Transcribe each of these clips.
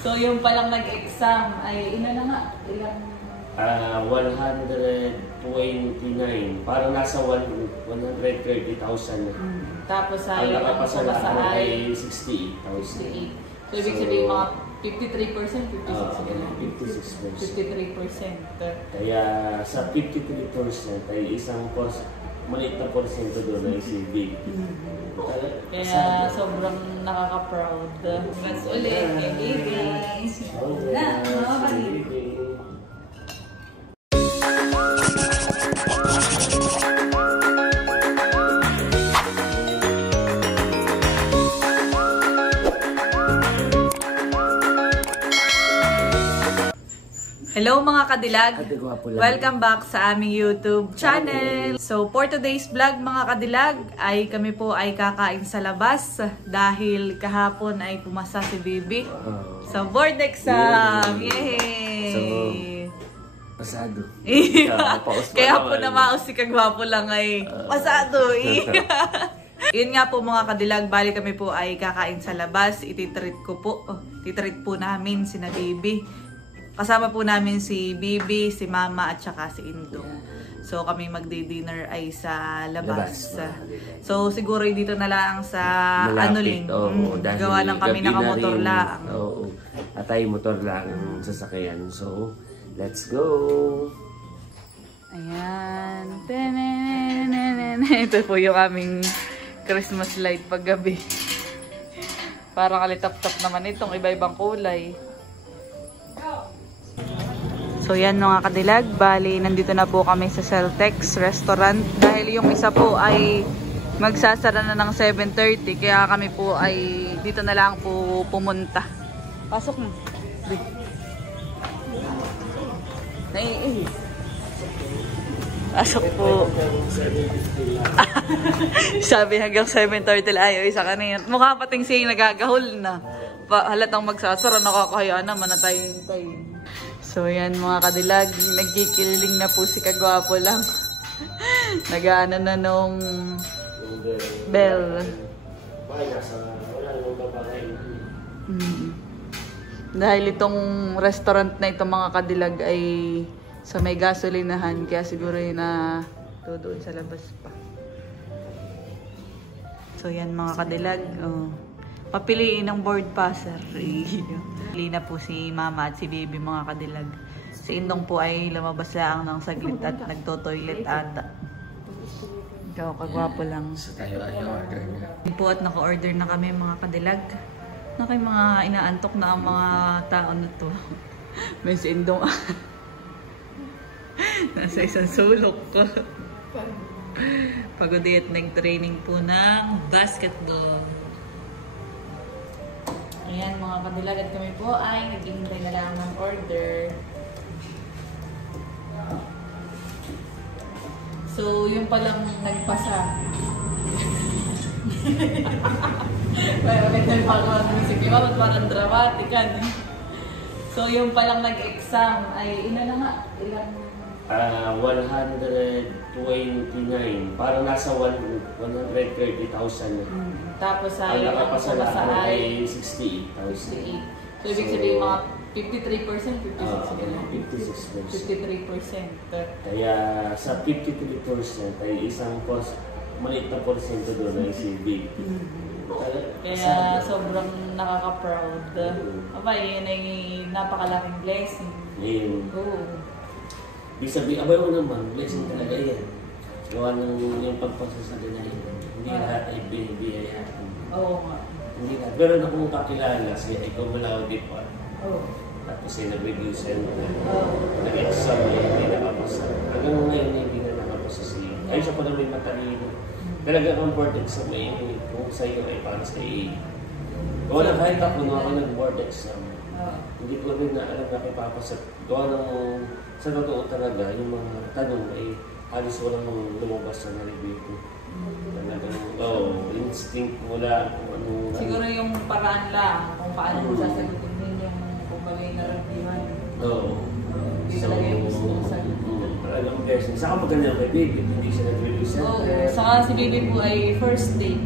So yung palang nag-exam ay ina na nga, ilang? 129. Parang nasa 130,000 na. Tapos ang nakapasa lahat ay 68,000. 68. So ibig sabihin mga 53%, 56%. 53%. Kaya sa 53% ay isang maliit na porsyento doon ay si Big. Kaya sobrang nakaka-proud. Congrats ulit kay Baby. Na, mga kapatid. Hello mga kadilag! Welcome back sa aming YouTube channel! So for today's vlog mga kadilag ay kami po ay kakain sa labas dahil kahapon ay pumasa si Bibi sa board exam! Yay! So, pasado. Kaya po namaos si Kagwapo lang ay pasado! Yun nga po mga kadilag, bali kami po ay kakain sa labas. Ititreat po namin si na Bibi. Kasama po namin si Bibi, si Mama at saka si Indong. So kami magdi-dinner ay sa labas. So siguro dito na lang sa malapit, gawa ng kami nakamotor lang. Oo. At ay motor lang ang sasakyan. So let's go! Ayan. Ito po yung aming Christmas light paggabi. Parang alitap-tap naman itong iba-ibang kulay. So yan mga kadilag, bali nandito na po kami sa Celtex restaurant dahil yung isa po ay magsasara na ng 7:30 kaya kami po ay dito na lang po pumunta. Pasok mo. Pasok po. Sabi hanggang 7:30 ayaw isa kanina. Mukha pating siya nagagahol na. Halatang magsasara, nakakahiya naman na tayo. So yan mga kadilag, nagkikiling na po si Kagwapo lang. Nag-aano na nung bell. Dahil itong restaurant na ito mga kadilag ay sa may gasolinahan, kaya siguro yun na doon sa labas pa. So yan mga kadilag, papiliin ng board passer. Pili na po si Mama at si Baby mga kadilag. Si Indong po ay lumabas lang ng saglit at nagto-toilet ata. Ikaw, Kagwapo lang. So tayo ay order na. Po at naka-order na kami mga kadilag. Na kay mga inaantok na ang mga tao na to. May si Indong nasa isang sulok ko. Pagod at nag-training po ng basketball. Ayan mga kadilag at kami po ay naghihintay na lang ng order. So yung palang nagpasa. Parang dramatican. So yung palang nag-exam ay ina na nga, ilang? 129. Parang nasa 130,000 na. Tapos ang nakapasa lahat ay 68,000. So ibig sabihin mga 53%, 56%. Kaya sa 53% ay isang maliit na porsyento doon ay si Big. Kaya sobrang nakaka-proud. Aba, yun ay napakalaking blessing. Ibig sabihin, abay mo naman, blessing talaga yan. Gawa ng yung pagpasasali na yun. Hindi lahat ay binibiyaya. Oo nga. Hindi lahat. Pero na kung kakilala siya, ikaw malaw di pa. Tapos ay nag-review siya nag-exam niya, hindi nakapasa. Hanggang ngayon hindi na nakapasa siya. Ay siya pa na may matalino. Talagang ang board exam ay kung sa iyo ay para sa iyo. Gawa na kahit ako nung ako nag-board exam, hindi ko rin na alam na kay papasa. Gawa ng sa totoo talaga, yung mga tanong ay halos walang lumabas na na-review ko. Talagang, instinct mo lang kung ano. Siguro yung paraan lang, kung paano mo sasagutin din yung kung bagay na reviewhan. Hindi talaga yung gusto mong sagutin. Talagang person. Saka maganda kay Baby, hindi siya nag-review center. Saka si Baby po ay first take.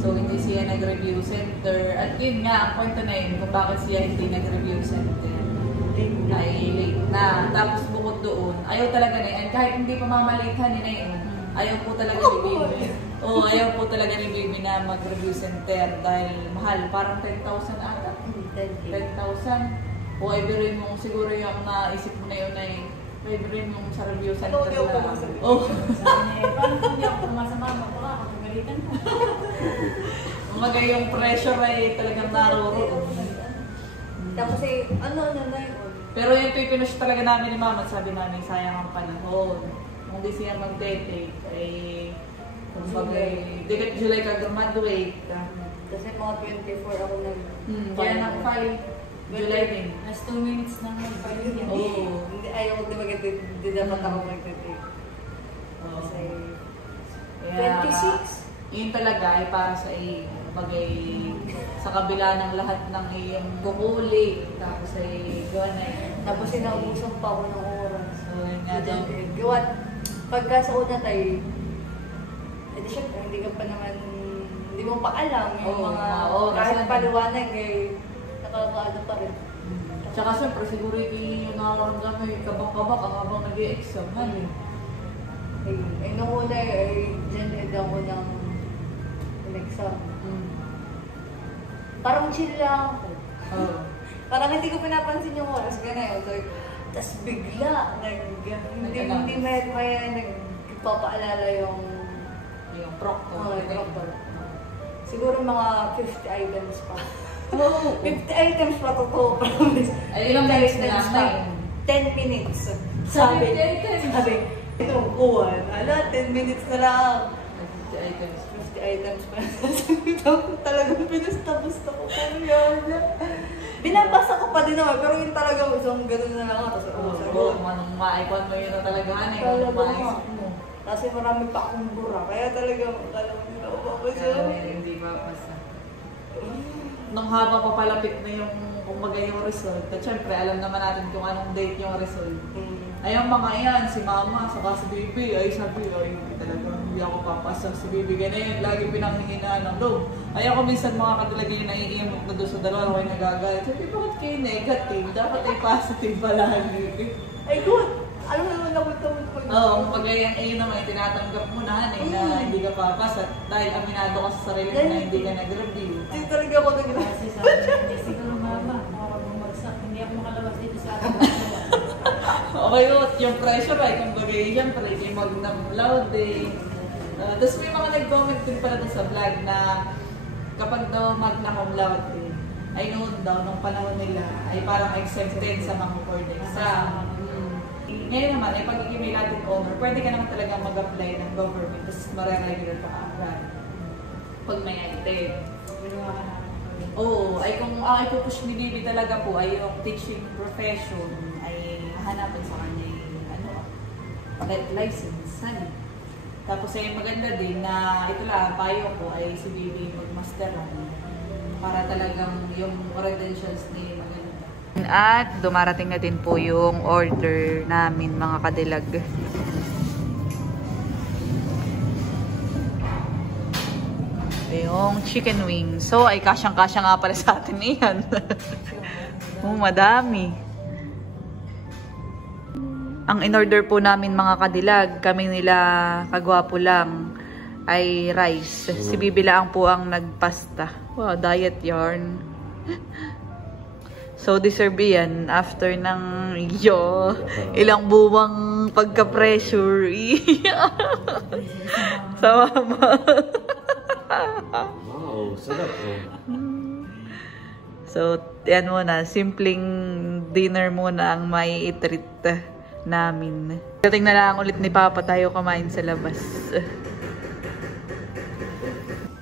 So, hindi siya nag-review center. At yun nga, ang kwento na yun kung bakit siya hindi nag-review center. Ay late na. Tapos bukod doon, ayaw talaga na yun. Kahit hindi pa mamalithan na yun, ayaw po talaga ni Baby. Oo, ayaw po talaga ni Baby na mag-review center dahil mahal. Parang 10,000 ata. 10,000. O ay biruin mo siguro yung naisip mo na yun ay may biruin mo sa review center na. Oo. Paano kung hindi ako pumasama? Baka ako pagalitan mo. Umaga yung pressure ay talagang naroroon. Tapos eh, ano na yun? Pero yung pipinush talaga namin ni Mama, sabi namin, sayang ang panahon. Kung di siya mag-date, ay kumbaga, dikit July ka graduate. Kasi mga 24 ako Kaya nag-file, July din. Last 2 minutes na mag-file niya. Oo. Hindi, ayaw ko di dapat ako mag-date. Kasi, 26. Yun talaga ay para sa bagay sa kabila ng lahat ng iyong bukuli. Tapos ay gawa na yun. Tapos sinaubusan pa ako ng oras. So, yun nga daw. Gawa, pagka sa una tayo, edi syempre, hindi ka pa naman, hindi mo pa alam yung mga oras. kahit paliwanag eh, nakakaano pa rin. Tsaka siyempre, siguro yung nakaramdam mo yung kabak-kabak habang nag-i-exam. Eh, nung una eh, dyan ako ng exam. Parang chill lang ako. Parang hindi ko pinapansin yung oras gano'n. Tapos bigla, hindi may nagpapaalala yung proctor. Proctor. Siguro mga 50 items pa. 50 items pa totoo. Ay, ilang minutes na lang? 10 minutes. Sabi, ito, kuwan. 10 minutes na lang. 50 items. 50 items pa. Sabi ko, talagang pinasta-basta ko. Binabasa ko pa din naman, pero yung talagang isang gano'n na lang ako. Oo, anong maikon mo yun na talaga, kung maisip mo. Kasi marami pa akong bura, kaya talaga, alam mo nila, mapapasa. Hindi mapasa. Nung haba pa palapit na yung, kumbaga yung result, at syempre, alam naman natin kung anong date yung result. Ay, ang mga yan, si Mama, saka si Baby, ay sabi, ay, talaga, hindi ako papasa. Si Baby, ganyan, lagi pinanghihinaan ng loob. Ay, ako minsan mga kadalagay na naiimok na doon sa dalawa, ako ay nagagalit. Sabi, bakit kayo negative? Dapat ay positive palagi. Ay, good! Alam mo naman ako ito. Oo, kumbaga yan, naman, tinatanggap mo na, na hindi ka papasa. Dahil aminado ka sa sarili mo na hindi ka nag-review. Hindi talaga ako nag-review. Kasi sabi niya, siguro Mama, ako bumagsak, hindi ako makalabas dito sa ating Okay, yung pressure ay kumbaga siyempre, yung mag-upload eh. Tapos may mga nag-comment din pala sa vlog na kapag daw mag-cum laude ay noon daw, nung panahon nila, ay parang exempted sa mga board exam. Ngayon naman, ay pagiging may Latin honor, pwede ka naman talagang mag-apply ng government, tapos mare-regular ka agad. Pag may item. Oo, ay kung ang ipupush ni Bibi talaga po ay yung teaching profession, ay hanapan sa kanya yung license. Tapos ay maganda din na ito lang, payo ko ay si Bibi mag-masteran para talagang yung credentials ni maganda. At dumarating na din po yung order namin mga kadilag. Yung chicken wings. So ay kasyang-kasya nga pala sa atin yan. Madami. Ang in-order po namin mga kadilag, kami nila kagwapo lang, ay rice. Si Bibi lang po ang nagpasta. Wow, diet yarn. So, deserve yan after ng ilang buwang pagka-pressure. Sa Mama. Wow, sarap So, yan muna. Simpleng dinner muna ang may i-treat namin. Dating na lang ulit ni Papa tayo kumain sa labas.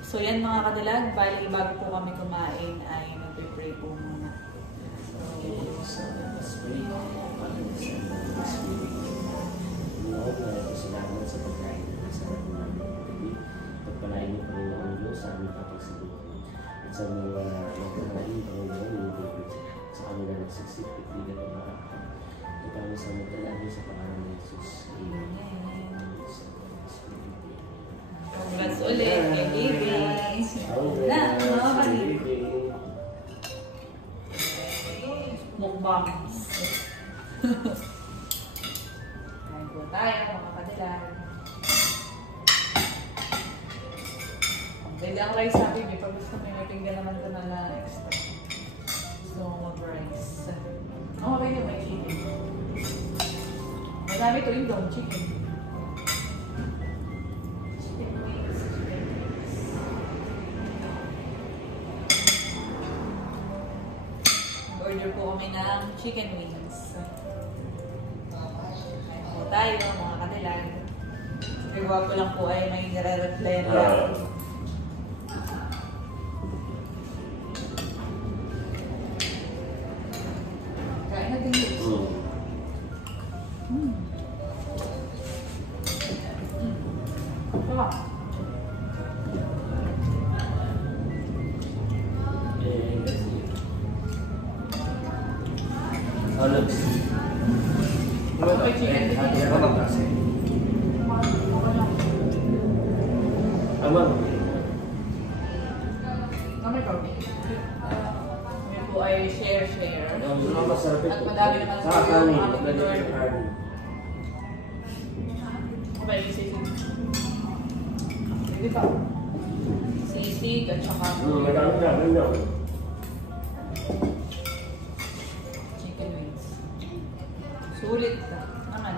So, yan mga kadilag. Bali, bago po kami kumain ay mag-pray po muna. Salamat sa pagkain na sa ating namin. Pagpalain niyo, Panginoon Diyos, sa aming kapagsabuhan. At sa mga nagkakain, Panginoon, yung sa kanila nagsiksik, ipigat ang marakap. Ito kami sa magdalangin sa pangalan ni Jesus. Amen. Congrats ulit kay Bibi. mukbangs. Kain po tayo mga kadilag. Pwede ang rice natin, may pag gusto may pinggan naman ito na extra. Gusto mo mag-rice. Oh, okay yun, may chicken. Madami ito yung chicken. Chicken wings. Order po kami ng chicken wings. Kain po tayo mga kadilag. Pagwa ko lang po ay may nire-replay na. Kami po ay share. At madami naman sa iyo ang mag-order. Okay, sisig. Sige pa. Sisig at saka chicken wings. Sulit ka. Naman.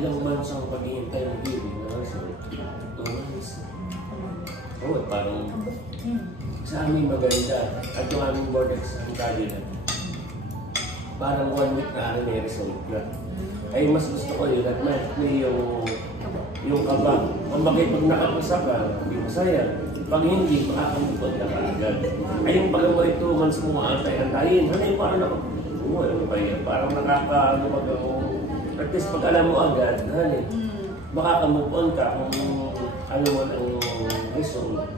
Ilang months ang paghihintay ng baby na so 2 months. Oo, parang sa amin maganda. At yung aming board exam kanina, parang 1 week na may result na. Ay mas gusto ko yun at may yung kaba. Kung bakit pag nakapasa ka, hindi masaya. Pag hindi, makakamupod na kaagad. Ay yung pala mo 2 months mo antay-antayin. Ano yung parang parang nakaka-ano at least pag alam mo agad, makaka-move on ka kung ano mo ang result.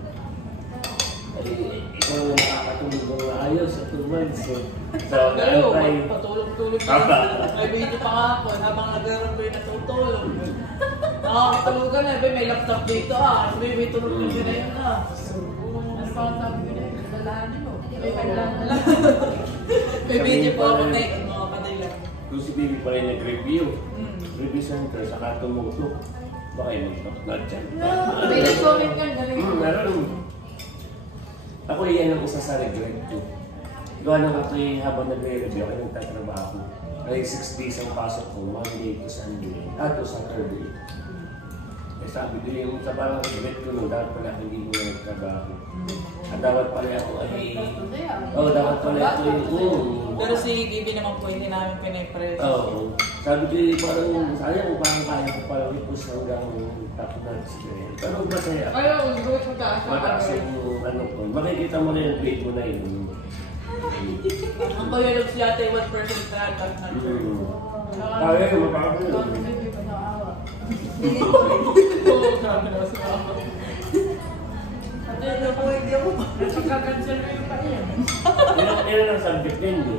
Ay, ikaw na nakakatulog ng maayos sa 2 months. So, patulog-tulog na. May video pa nga ako habang nag-aaral ko yung natutulog. Nakakatulog ka na, may laptop dito may tulog ka na yun Ano pa ang sabi ko na yun? Dalahanin mo. May kailangan na lang. May video pa ako na yun, mga kadilag. Kung si Bibi pa rin nag-review, review center, saka tumutok, baka yung mag-knock dyan. May nag-comment ka, galing. Meron. Ako yan ang isa sa regret ko. Gawa nang ako habang nagre-review, ako nagtatrabaho. Ay 6 days ang pasok ko, Monday to Sunday, to Saturday. Eh sabi ko yung sa parang regret ko nung dapat pala hindi mo na nagtrabaho. At dapat pala ako ay... dapat pala ako yung... Pero si Gibi naman po, hindi namin pinay-press. Oo. Sabi ko parang sayang parang kaya ko pala ipus hanggang top notch na yan. Pero masaya. Ayaw, good mo ka. Mataas yung ano ko. Makikita mo na yung grade mo na yun. Ang paglalog si ate, 1% na top notch. Kaya yung mapapagod. Oo, grabe na si Mama. Ate, po, hindi ako. Nagkakancel mo yung pa yan. Ilan ang subject din, di?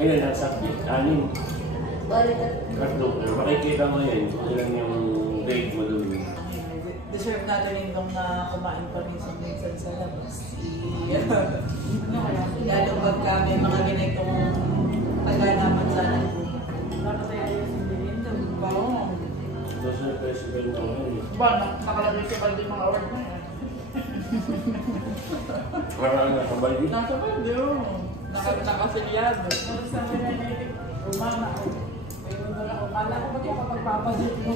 Ngayon ang subject, 6. Katlo. Makikita mo yan kung ilan yung grade mo doon. Deserve natin yung na kumain pa rin minsan sa labas. Lalo pag kami mga ganitong pag-anaman sa anak ko. Dapat tayo yung sinilin doon. Wow. Social festival naman eh. Ba, nakalagay sa balde mga award na yan. Marang nakabali. Nasa balde oh. Nakasilyado. Sa mga umana ko. Kala ko ba't yung kapagpapasit mo?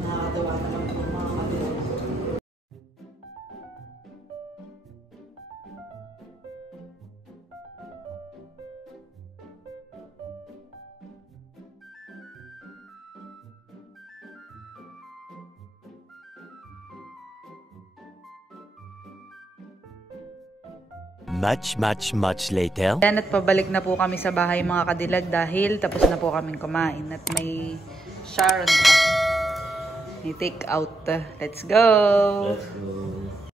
Nakakatawa naman po mga katilang. Much later. Yan at pabalik na po kami sa bahay mga kadilag dahil tapos na po kaming kumain at may Sharon pa. May take out. Let's go! Let's go.